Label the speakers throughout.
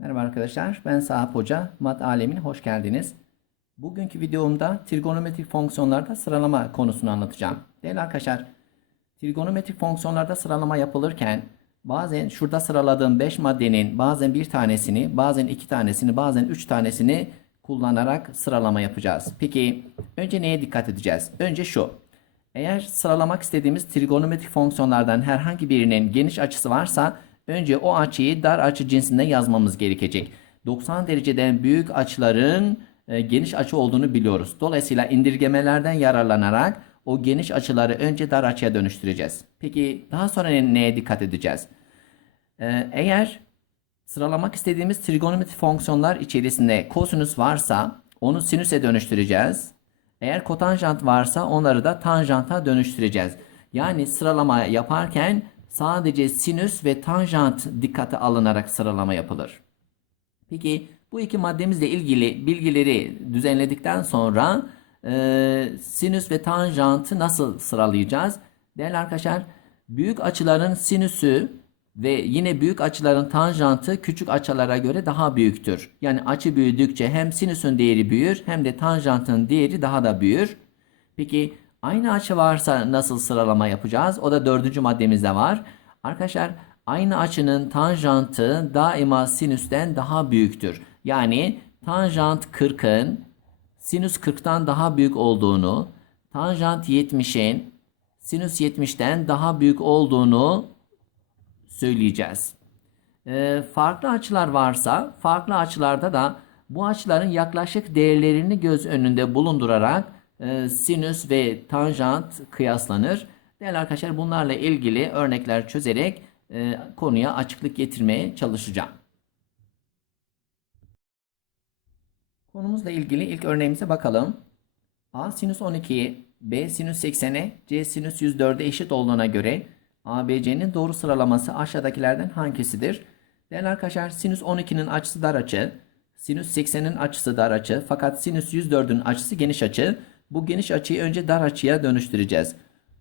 Speaker 1: Merhaba arkadaşlar, ben Sahap Hoca. Mat alemine hoş geldiniz. Bugünkü videomda trigonometrik fonksiyonlarda sıralama konusunu anlatacağım. Değerli arkadaşlar, trigonometrik fonksiyonlarda sıralama yapılırken bazen şurada sıraladığım 5 maddenin bazen bir tanesini, bazen iki tanesini, bazen üç tanesini kullanarak sıralama yapacağız. Peki önce neye dikkat edeceğiz? Önce şu. Eğer sıralamak istediğimiz trigonometrik fonksiyonlardan herhangi birinin geniş açısı varsa önce o açıyı dar açı cinsinde yazmamız gerekecek. 90 dereceden büyük açıların e, geniş açı olduğunu biliyoruz. Dolayısıyla indirgemelerden yararlanarak o geniş açıları önce dar açıya dönüştüreceğiz. Peki daha sonra ne- neye dikkat edeceğiz? Ee, eğer sıralamak istediğimiz trigonometri fonksiyonlar içerisinde kosinüs varsa onu sinüse dönüştüreceğiz. Eğer kotanjant varsa onları da tanjanta dönüştüreceğiz. Yani sıralama yaparken sadece sinüs ve tanjant dikkate alınarak sıralama yapılır. Peki bu iki maddemizle ilgili bilgileri düzenledikten sonra e, sinüs ve tanjantı nasıl sıralayacağız? Değerli arkadaşlar, büyük açıların sinüsü ve yine büyük açıların tanjantı küçük açılara göre daha büyüktür. Yani açı büyüdükçe hem sinüsün değeri büyür hem de tanjantın değeri daha da büyür. Peki aynı açı varsa nasıl sıralama yapacağız? O da dördüncü maddemizde var. Arkadaşlar aynı açının tanjantı daima sinüsten daha büyüktür. Yani tanjant 40'ın sinüs 40'tan daha büyük olduğunu, tanjant 70'in sinüs 70'ten daha büyük olduğunu söyleyeceğiz. Ee, farklı açılar varsa farklı açılarda da bu açıların yaklaşık değerlerini göz önünde bulundurarak e, sinüs ve tanjant kıyaslanır. Değerli arkadaşlar bunlarla ilgili örnekler çözerek e, konuya açıklık getirmeye çalışacağım. Konumuzla ilgili ilk örneğimize bakalım. A sinüs 12'ye, B sinüs 80'e, C sinüs 104'e eşit olduğuna göre ABC'nin doğru sıralaması aşağıdakilerden hangisidir? Değerli arkadaşlar sinüs 12'nin açısı dar açı, sinüs 80'in açısı dar açı fakat sinüs 104'ün açısı geniş açı. Bu geniş açıyı önce dar açıya dönüştüreceğiz.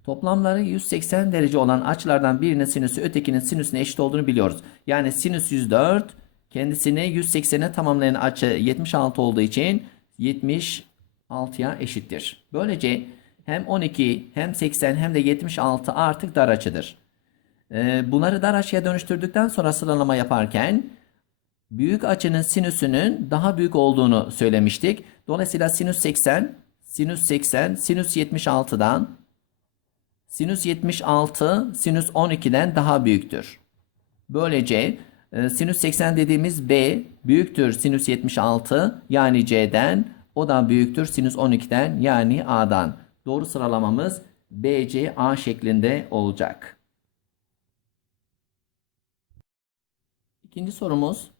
Speaker 1: Toplamları 180 derece olan açılardan birinin sinüsü ötekinin sinüsüne eşit olduğunu biliyoruz. Yani sinüs 104 kendisini 180'e tamamlayan açı 76 olduğu için 76'ya eşittir. Böylece hem 12 hem 80 hem de 76 artık dar açıdır. Ee, bunları dar açıya dönüştürdükten sonra sıralama yaparken büyük açının sinüsünün daha büyük olduğunu söylemiştik. Dolayısıyla sinüs 80, sinüs 80, sinüs 76'dan sinüs 76 sinüs 12'den daha büyüktür. Böylece e, sinüs 80 dediğimiz B büyüktür sinüs 76 yani C'den o da büyüktür sinüs 12'den yani A'dan. Doğru sıralamamız BC A şeklinde olacak. İkinci sorumuz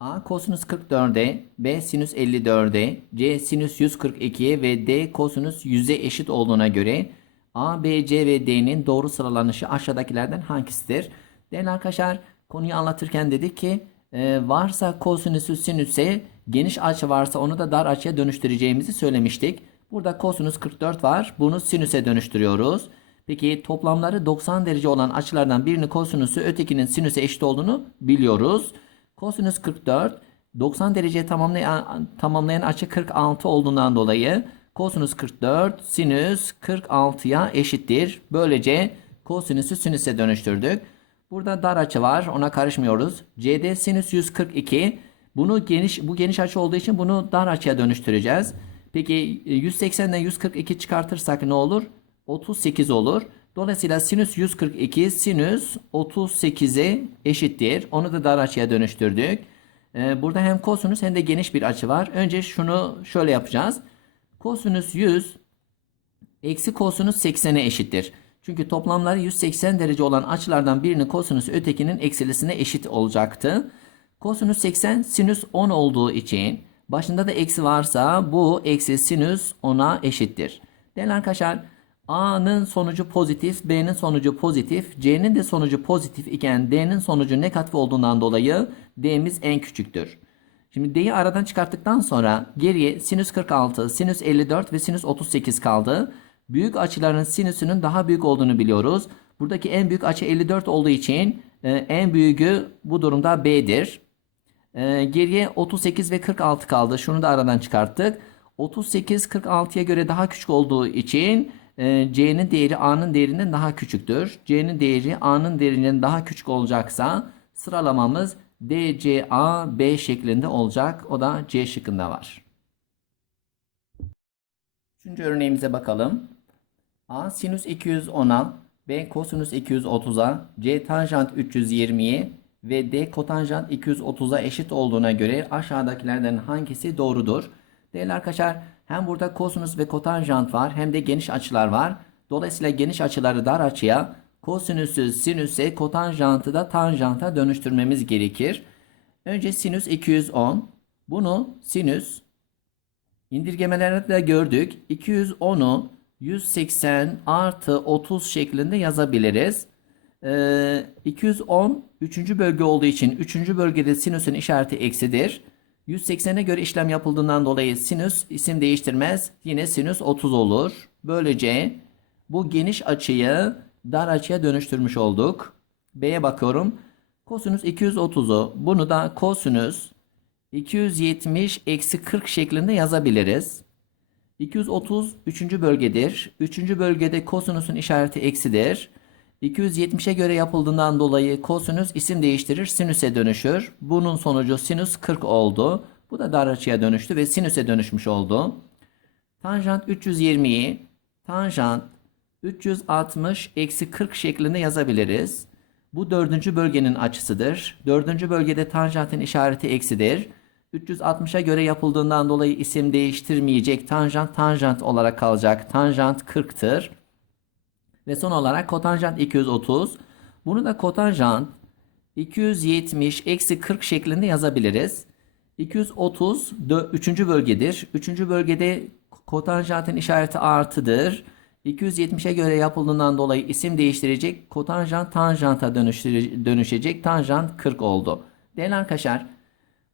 Speaker 1: A kosinüs 44'e, B sinüs 54'e, C sinüs 142'ye ve D kosinüs 100'e eşit olduğuna göre A, B, C ve D'nin doğru sıralanışı aşağıdakilerden hangisidir? Değerli arkadaşlar konuyu anlatırken dedik ki e, varsa kosinüsü sinüse geniş açı varsa onu da dar açıya dönüştüreceğimizi söylemiştik. Burada kosinüs 44 var. Bunu sinüse dönüştürüyoruz. Peki toplamları 90 derece olan açılardan birini kosinüsü ötekinin sinüse eşit olduğunu biliyoruz. Kosinüs 44 90 derece tamamlayan, tamamlayan açı 46 olduğundan dolayı kosinüs 44 sinüs 46'ya eşittir. Böylece kosinüsü sinüse dönüştürdük. Burada dar açı var. Ona karışmıyoruz. CD sinüs 142. Bunu geniş bu geniş açı olduğu için bunu dar açıya dönüştüreceğiz. Peki 180'den 142 çıkartırsak ne olur? 38 olur. Dolayısıyla sinüs 142 sinüs 38'e eşittir. Onu da dar açıya dönüştürdük. Ee, burada hem kosinüs hem de geniş bir açı var. Önce şunu şöyle yapacağız. Kosinüs 100 eksi kosinüs 80'e eşittir. Çünkü toplamları 180 derece olan açılardan birinin kosinüsü ötekinin eksilisine eşit olacaktı. Kosinüs 80 sinüs 10 olduğu için başında da eksi varsa bu eksi sinüs 10'a eşittir. Değerli arkadaşlar A'nın sonucu pozitif, B'nin sonucu pozitif, C'nin de sonucu pozitif iken D'nin sonucu negatif olduğundan dolayı D'miz en küçüktür. Şimdi D'yi aradan çıkarttıktan sonra geriye sinüs 46, sinüs 54 ve sinüs 38 kaldı. Büyük açıların sinüsünün daha büyük olduğunu biliyoruz. Buradaki en büyük açı 54 olduğu için e, en büyüğü bu durumda B'dir. Ee, geriye 38 ve 46 kaldı. Şunu da aradan çıkarttık. 38 46'ya göre daha küçük olduğu için e, C'nin değeri A'nın değerinden daha küçüktür. C'nin değeri A'nın değerinden daha küçük olacaksa sıralamamız D, C, A, B şeklinde olacak. O da C şıkkında var. Üçüncü örneğimize bakalım. A sinüs 210'a, B kosinüs 230'a, C tanjant 320'ye ve D kotanjant 230'a eşit olduğuna göre aşağıdakilerden hangisi doğrudur? Değerli arkadaşlar hem burada kosinüs ve kotanjant var hem de geniş açılar var. Dolayısıyla geniş açıları dar açıya, kosinüsü sinüse, kotanjantı da tanjanta dönüştürmemiz gerekir. Önce sinüs 210. Bunu sinüs İndirgemelerde de gördük. 210'u 180 artı 30 şeklinde yazabiliriz. Ee, 210 3. bölge olduğu için 3. bölgede sinüsün işareti eksidir. 180'e göre işlem yapıldığından dolayı sinüs isim değiştirmez. Yine sinüs 30 olur. Böylece bu geniş açıyı dar açıya dönüştürmüş olduk. B'ye bakıyorum. Kosinüs 230'u bunu da kosinüs 270 eksi 40 şeklinde yazabiliriz. 230 3. bölgedir. 3. bölgede kosinüsün işareti eksidir. 270'e göre yapıldığından dolayı kosinüs isim değiştirir, sinüse dönüşür. Bunun sonucu sinüs 40 oldu. Bu da dar açıya dönüştü ve sinüse dönüşmüş oldu. Tanjant 320'yi tanjant 360 eksi 40 şeklinde yazabiliriz. Bu dördüncü bölgenin açısıdır. Dördüncü bölgede tanjantın işareti eksidir. 360'a göre yapıldığından dolayı isim değiştirmeyecek. Tanjant tanjant olarak kalacak. Tanjant 40'tır. Ve son olarak kotanjant 230. Bunu da kotanjant 270 eksi 40 şeklinde yazabiliriz. 230 3. bölgedir. 3. bölgede kotanjantın işareti artıdır. 270'e göre yapıldığından dolayı isim değiştirecek. Kotanjant tanjanta dönüşecek. Tanjant 40 oldu. Değerli arkadaşlar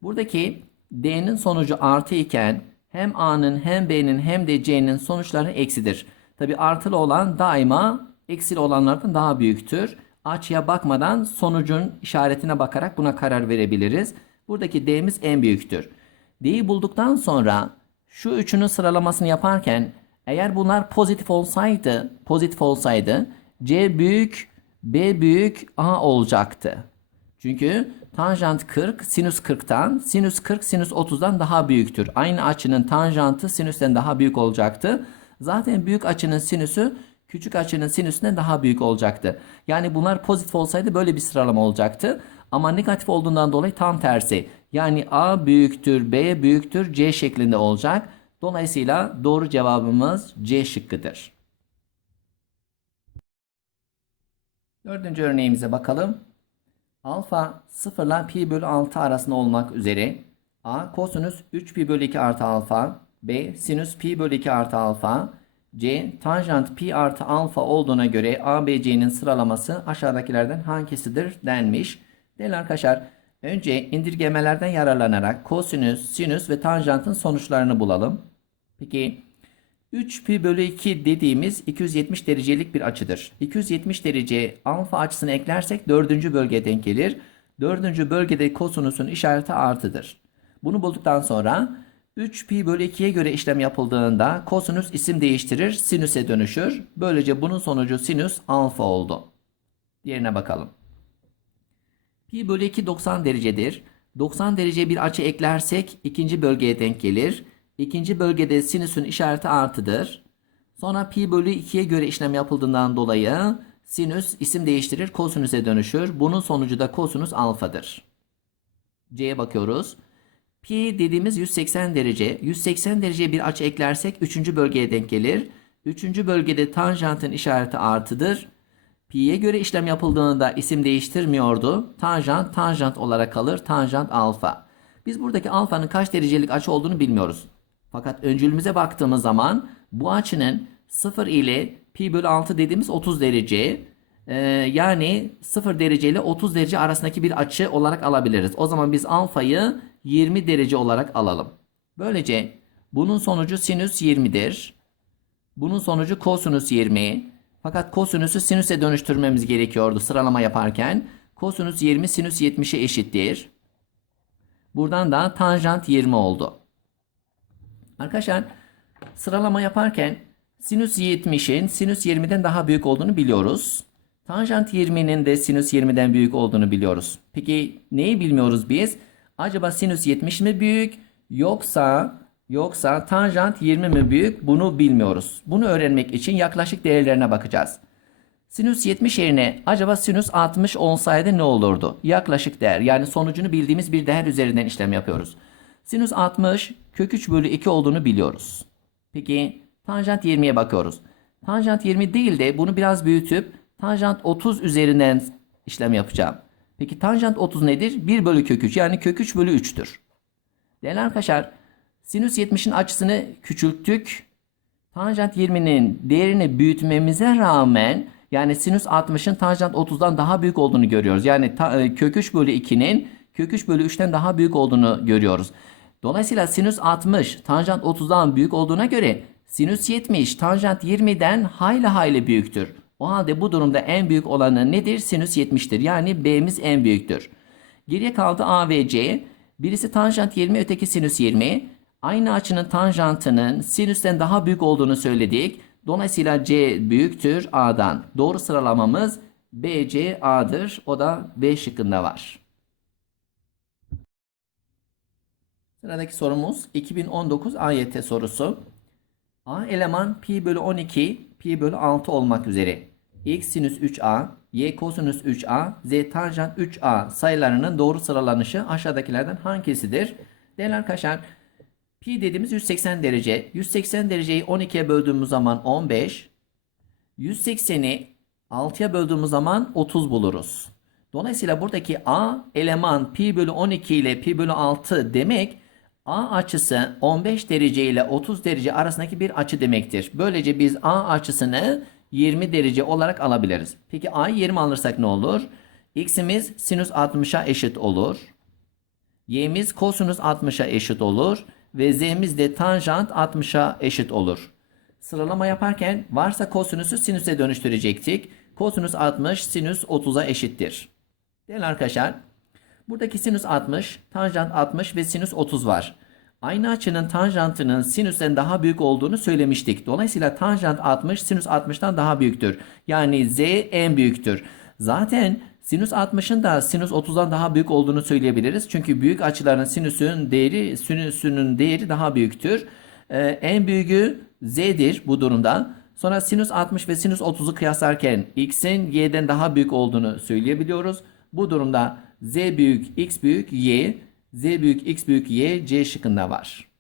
Speaker 1: buradaki D'nin sonucu artı iken hem A'nın hem B'nin hem de C'nin sonuçları eksidir. Tabi artılı olan daima eksili olanlardan daha büyüktür. Açıya bakmadan sonucun işaretine bakarak buna karar verebiliriz. Buradaki D'miz en büyüktür. D'yi bulduktan sonra şu üçünün sıralamasını yaparken eğer bunlar pozitif olsaydı, pozitif olsaydı C büyük, B büyük, A olacaktı. Çünkü tanjant 40 sinüs 40'tan, sinüs 40 sinüs 30'dan daha büyüktür. Aynı açının tanjantı sinüsten daha büyük olacaktı. Zaten büyük açının sinüsü küçük açının sinüsünden daha büyük olacaktı. Yani bunlar pozitif olsaydı böyle bir sıralama olacaktı. Ama negatif olduğundan dolayı tam tersi. Yani A büyüktür, B büyüktür, C şeklinde olacak. Dolayısıyla doğru cevabımız C şıkkıdır. Dördüncü örneğimize bakalım. Alfa 0 ile pi bölü 6 arasında olmak üzere A kosinüs 3 pi bölü 2 artı alfa B sinüs pi bölü 2 artı alfa C tanjant pi artı alfa olduğuna göre ABC'nin sıralaması aşağıdakilerden hangisidir denmiş. Değerli arkadaşlar önce indirgemelerden yararlanarak kosinüs, sinüs ve tanjantın sonuçlarını bulalım. Peki 3 pi bölü 2 dediğimiz 270 derecelik bir açıdır. 270 derece alfa açısını eklersek 4. bölgeye denk gelir. 4. bölgede kosinüsün işareti artıdır. Bunu bulduktan sonra 3 pi bölü 2'ye göre işlem yapıldığında kosinüs isim değiştirir, sinüse dönüşür. Böylece bunun sonucu sinüs alfa oldu. Diğerine bakalım. Pi bölü 2 90 derecedir. 90 derece bir açı eklersek ikinci bölgeye denk gelir. İkinci bölgede sinüsün işareti artıdır. Sonra pi bölü 2'ye göre işlem yapıldığından dolayı sinüs isim değiştirir, kosinüse dönüşür. Bunun sonucu da kosinüs alfadır. C'ye bakıyoruz. Pi dediğimiz 180 derece. 180 derece bir açı eklersek 3. bölgeye denk gelir. 3. bölgede tanjantın işareti artıdır. Pi'ye göre işlem yapıldığında isim değiştirmiyordu. Tanjant tanjant olarak kalır. Tanjant alfa. Biz buradaki alfanın kaç derecelik açı olduğunu bilmiyoruz. Fakat öncülümüze baktığımız zaman bu açının 0 ile pi bölü 6 dediğimiz 30 derece e, yani 0 derece ile 30 derece arasındaki bir açı olarak alabiliriz. O zaman biz alfayı 20 derece olarak alalım. Böylece bunun sonucu sinüs 20'dir. Bunun sonucu kosinüs 20. Fakat kosinüsü sinüse dönüştürmemiz gerekiyordu sıralama yaparken. Kosinüs 20 sinüs 70'e eşittir. Buradan da tanjant 20 oldu. Arkadaşlar sıralama yaparken sinüs 70'in sinüs 20'den daha büyük olduğunu biliyoruz. Tanjant 20'nin de sinüs 20'den büyük olduğunu biliyoruz. Peki neyi bilmiyoruz biz? Acaba sinüs 70 mi büyük yoksa yoksa tanjant 20 mi büyük? Bunu bilmiyoruz. Bunu öğrenmek için yaklaşık değerlerine bakacağız. Sinüs 70 yerine acaba sinüs 60 olsaydı ne olurdu? Yaklaşık değer yani sonucunu bildiğimiz bir değer üzerinden işlem yapıyoruz. Sinüs 60 kök 3 bölü 2 olduğunu biliyoruz. Peki tanjant 20'ye bakıyoruz. Tanjant 20 değil de bunu biraz büyütüp tanjant 30 üzerinden işlem yapacağım. Peki tanjant 30 nedir? 1 bölü kök 3 yani kök 3 bölü 3'tür. Değerli arkadaşlar sinüs 70'in açısını küçülttük. Tanjant 20'nin değerini büyütmemize rağmen yani sinüs 60'ın tanjant 30'dan daha büyük olduğunu görüyoruz. Yani ta, e, kök 3 bölü 2'nin kök 3 bölü 3'ten daha büyük olduğunu görüyoruz. Dolayısıyla sinüs 60 tanjant 30'dan büyük olduğuna göre sinüs 70 tanjant 20'den hayli hayli büyüktür. O halde bu durumda en büyük olanı nedir? Sinüs 70'tir. Yani B'miz en büyüktür. Geriye kaldı A ve C. Birisi tanjant 20 öteki sinüs 20. Aynı açının tanjantının sinüsten daha büyük olduğunu söyledik. Dolayısıyla C büyüktür A'dan. Doğru sıralamamız BC A'dır. O da B şıkkında var. Sıradaki sorumuz 2019 AYT sorusu. A eleman pi bölü 12 pi bölü 6 olmak üzere x sinüs 3a, y kosinüs 3a, z tanjant 3a sayılarının doğru sıralanışı aşağıdakilerden hangisidir? Değerli arkadaşlar pi dediğimiz 180 derece. 180 dereceyi 12'ye böldüğümüz zaman 15. 180'i 6'ya böldüğümüz zaman 30 buluruz. Dolayısıyla buradaki a eleman pi bölü 12 ile pi bölü 6 demek A açısı 15 derece ile 30 derece arasındaki bir açı demektir. Böylece biz A açısını 20 derece olarak alabiliriz. Peki A'yı 20 alırsak ne olur? X'imiz sinüs 60'a eşit olur. Y'miz kosinüs 60'a eşit olur. Ve Z'miz de tanjant 60'a eşit olur. Sıralama yaparken varsa kosinüsü sinüse dönüştürecektik. Kosinüs 60 sinüs 30'a eşittir. Değerli arkadaşlar Buradaki sinüs 60, tanjant 60 ve sinüs 30 var. Aynı açının tanjantının sinüsten daha büyük olduğunu söylemiştik. Dolayısıyla tanjant 60 sinüs 60'tan daha büyüktür. Yani z en büyüktür. Zaten sinüs 60'ın da sinüs 30'dan daha büyük olduğunu söyleyebiliriz. Çünkü büyük açıların sinüsün değeri sinüsünün değeri daha büyüktür. Ee, en büyüğü z'dir bu durumda. Sonra sinüs 60 ve sinüs 30'u kıyaslarken x'in y'den daha büyük olduğunu söyleyebiliyoruz. Bu durumda z büyük x büyük y, z büyük x büyük y C şıkkında var.